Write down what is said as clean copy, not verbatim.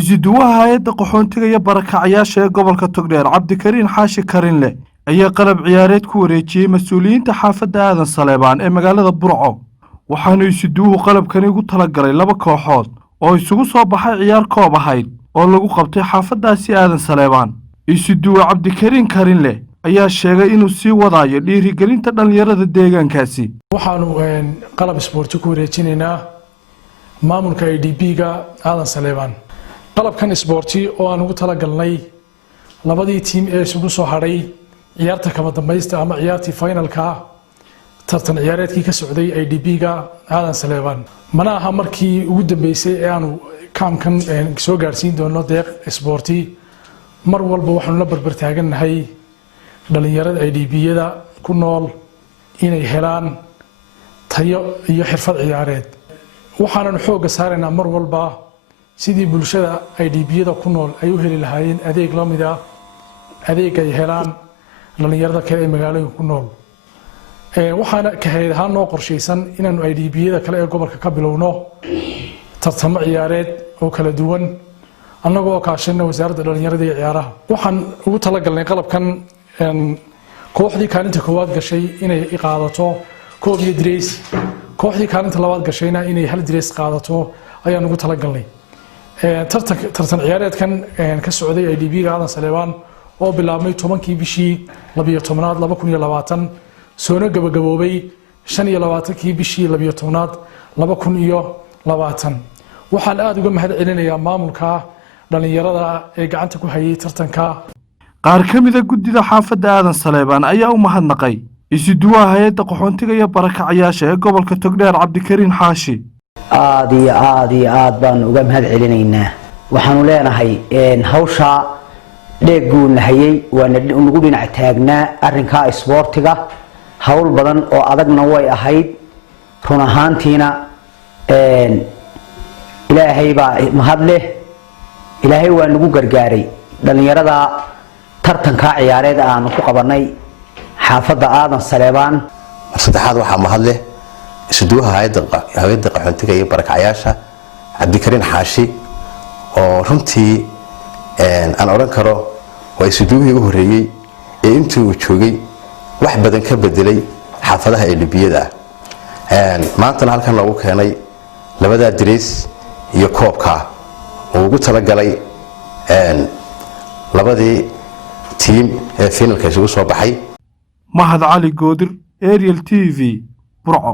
Isuduwaha Haayadda Qaxoontiga iyo barakacayaasha ee gobolka Togdheer Cabdikariin Xaashi Karinle ayaa qalab ciyaareed ku wareejiyay mas'uuliyiinta xaafadda Aadan Saleebaan ee magaalada Burco waxaana Isuduwuhu qalabkani ugu talagalay laba kooxood oo isugu soo baxay ciyaar koob ahayd oo lagu qabtay xaafaddaasi Aadan Saleebaan. Isuduwa Cabdikariin Karinle ayaa sheegay inuu sii wadayo dhiirigelinta dhalinyarada deegaankaasi. waxaanu qalab isboorti ku wareejinaynaa maamulka IDP-ga Aadan Saleebaan. qalabkan isboorti oo aan ugu talagalnay labadii team ee isugu soo haray ciyaarta kama dambaysta ama ciyaartii finalka tartan ciyaareedkii ka socday IDP-ga Aadan Saleebaan. mana aha markii ugu dambeysay ee aanu kaamkan soo gaarsiin doono deeq isboorti. mar walba waxaanu la barbar taaganahay dhalinyarada IDP-yada ku nool inay helaan tayo iyo xirfad ciyaareed. waxaanu xooga saaraynaa mar walba sidii bulshada IDP-yada ku nool ay u heli lahaayeen adeeg la mid ah adeeg ay helaan dhalinyarada kale ee magaalada ku nool. waxaana ka hay'ad ahaan noo qorshaysan inaanu IDP-yada kale ee gobolka ka bilowno tartamo ciyaareed oo kala duwan annagoo kaashana wasaaradda dhalinyarada iyo ciyaaraha. waxaan ugu talagalnay qalabkan kooxdii kaalinta koowaad gashay inay qaadato koob iyo dirays, kooxdii kaalinta labaad gashayna inay hal dirays qaadato ayaan ugu talagalnay. tartan ciyaareedkan ka socday IDP-ga Aadan Saleebaan oo bilaabmay 10kii bishii 12aad 2020 soona gabagaboobay 25kii bishii 12aad 2020. waxaan aad uga mahad celinayaa maamulka dhalinyarada ee gacanta ku hayay tartanka. qaar ka mid ah guddida xaafadda Aadan Saleebaan ayaa u mahadnaqay Isuduwaha Haayadda Qaxoontiga iyo barakacayaasha ee gobolka Togdheer Cabdikariin Xaashi. aad baan uga mahad celinaynaa. waxaanu leenahay hawsha dheeguu nahayay waana ugu dhinac taagnaa arrinka isboortiga. hawl badan oo adagna way ahayd run ahaantiina ilaahay baa mahad leh. ilaahay waa nagu gargaaray dhalinyarada tartanka ciyaareed aanu ku qabanay xaafadda Aadan Saleebaan. saddexaad waxaa mahad leh Isuduwaha Haayadda Qaxoontiga iyo barakacayaasha Cabdikariin Xaashi oo runtii aan oran karo waa Isuduwihii ugu horeeyay ee intii uu joogay wax badan ka bedelay xaafadaha IDP-yada. maantana halkan loogu keenay labada dirays iyo koobka oo ugu talagalay labadii team ee finalka isugu soo baxay. Mahad Cali Goodir, Ariel TV, Burco.